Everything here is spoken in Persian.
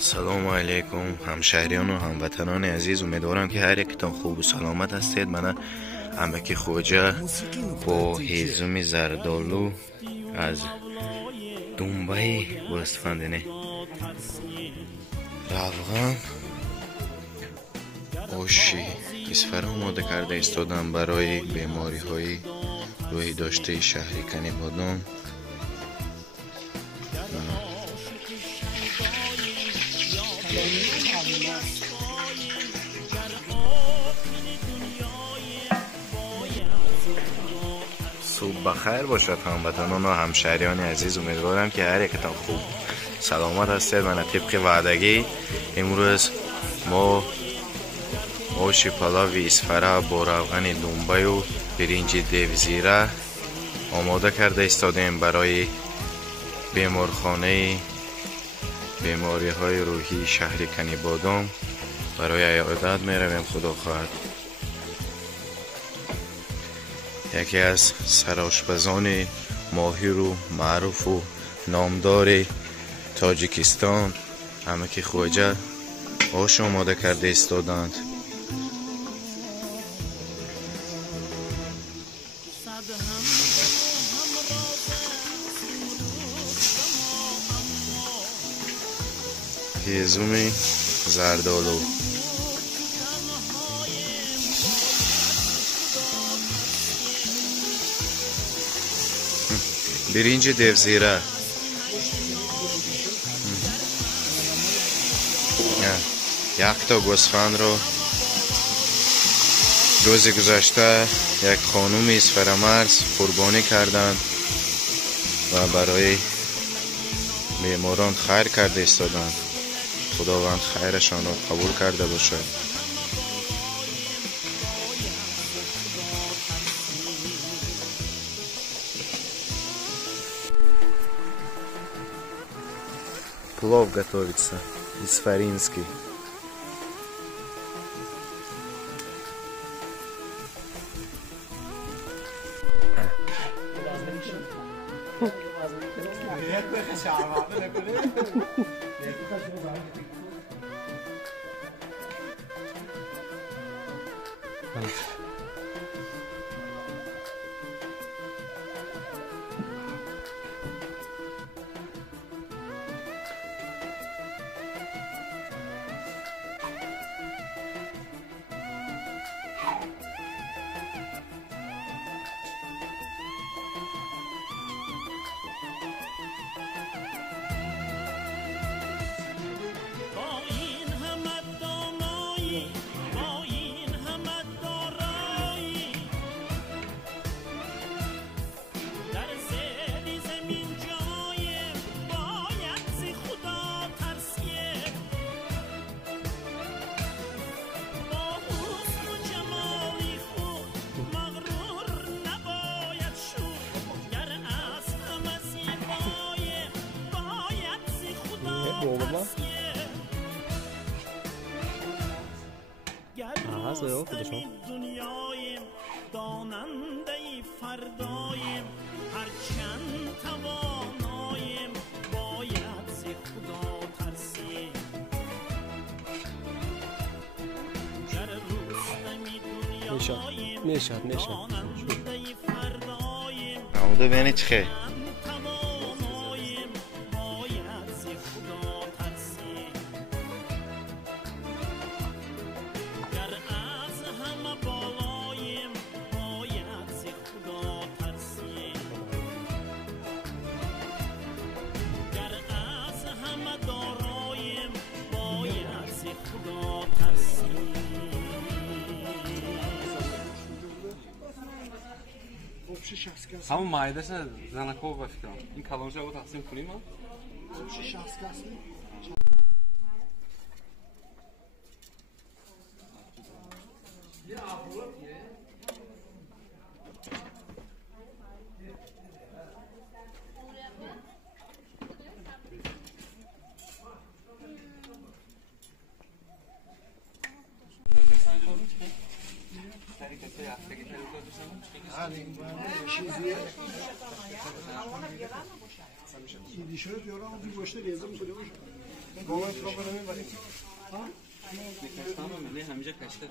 السلام علیکم همشهریان و هموطنان عزیز، امیدوارم که هر یکتان خوب و سلامت هستید. من امکی خوجه با هیزم زردالو از دنبای گوستفندنه روغن آشی اسفر آماده کرده ایستادم برای بیماری های روی داشته شهریکنی بادام. صبح بخیر باشد هموطنان و همشهریان عزیز، امیدوارم که هر یکتان خوب سلامت هستید. من طبق وعدگی امروز ما آش پلاو اسفره با روغن دنبای و برنج دیوزیره آماده کرده ایستادیم برای بیمارخانه بیماری های روحی شهریکنی بادام. برای عیادت می رویم خدا خواهد. یکی از سرآشپزان ماهر و معروف و نامدار تاجیکستان امکی خوجه آش آماده کرده ایستادند. هیزم زردالو برنج دیوزیره یک تا گوسفند رو روز گذشته یک خانوم اسفرمرز قربانی کردند و برای بیماران خیر کرده ایستادند. خداوند خیرشان را قبول کرده باشد. Плов готовится исфаринский. دنیایم داننده فردایم هرچند توانایم باید ز خدا ترسیم در روستمی دنیایم داننده فردایم عموده بینی چخه همون معایدهش زنکو با فکرم این کلانجا رو تقسیم کنیم ها؟ چه شخص کسی؟ چیزی شده بیارم اون گوشت لیزه میکنه باشه نکشتم من همیشه کشته